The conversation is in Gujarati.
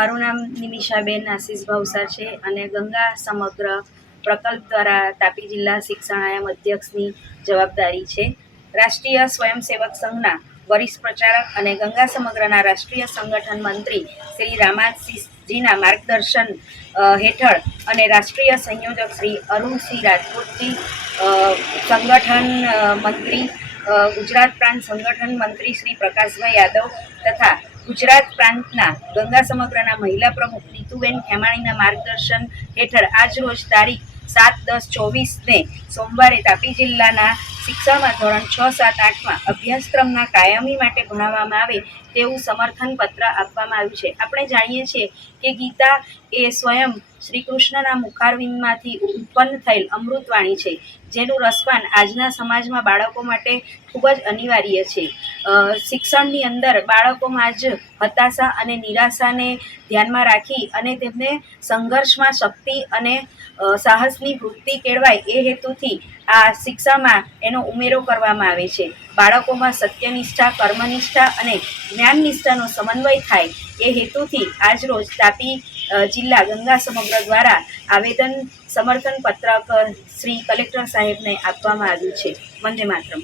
મારું નામ નિમિષાબેન આશીષ ભાવસાર છે અને ગંગા સમગ્ર પ્રકલ્પ દ્વારા તાપી જિલ્લા શિક્ષણ આયામ અધ્યક્ષની જવાબદારી છે. રાષ્ટ્રીય સ્વયંસેવક સંઘના વરિષ્ઠ પ્રચારક અને ગંગા સમગ્રના રાષ્ટ્રીય સંગઠન મંત્રી શ્રી રામાસિંહજીના માર્ગદર્શન હેઠળ અને રાષ્ટ્રીય સંયોજક શ્રી અરુણસિંહ રાજપૂતજી સંગઠન મંત્રી ગુજરાત પ્રાંત સંગઠન મંત્રી શ્રી પ્રકાશભાઈ યાદવ તથા ગુજરાત પ્રાંતના ગંગા સમગ્રના મહિલા પ્રમુખ નીતુબેન ખેમાણીના માર્ગદર્શન હેઠળ આજ રોજ તારીખ સાત દસ ચોવીસને સોમવારે તાપી જિલ્લાના શિક્ષણમાં ધોરણ છ, સાત, આઠમાં અભ્યાસક્રમના કાયમી માટે ભણાવવામાં આવે તેવું સમર્થન પત્ર આપવામાં આવ્યું છે. આપણે જાણીએ છીએ કે ગીતા એ સ્વયં શ્રી કૃષ્ણના મુખારવિંદમાંથી ઉત્પન્ન થયેલ અમૃતવાણી છે, જેનું રસપાન આજના સમાજમાં બાળકો માટે ખૂબ જ અનિવાર્ય છે. શિક્ષણની અંદર બાળકોમાં જ હતાશા અને નિરાશાને ધ્યાનમાં રાખી અને તેમને સંઘર્ષમાં શક્તિ અને સાહસની વૃત્તિ કેળવાય એ હેતુથી આ શિક્ષામાં એનો ઉમેરો કરવામાં આવે છે. બાળકોમાં સત્યનિષ્ઠા, કર્મનિષ્ઠા અને જ્ઞાનનિષ્ઠાનો સમન્વય થાય એ હેતુથી આજરોજ તાપી જિલ્લા ગંગા સમગ્ર દ્વારા આવેદન સમર્થન પત્રક શ્રી કલેક્ટર સાહેબને આપવામાં આવ્યું છે. વંદે માતરમ.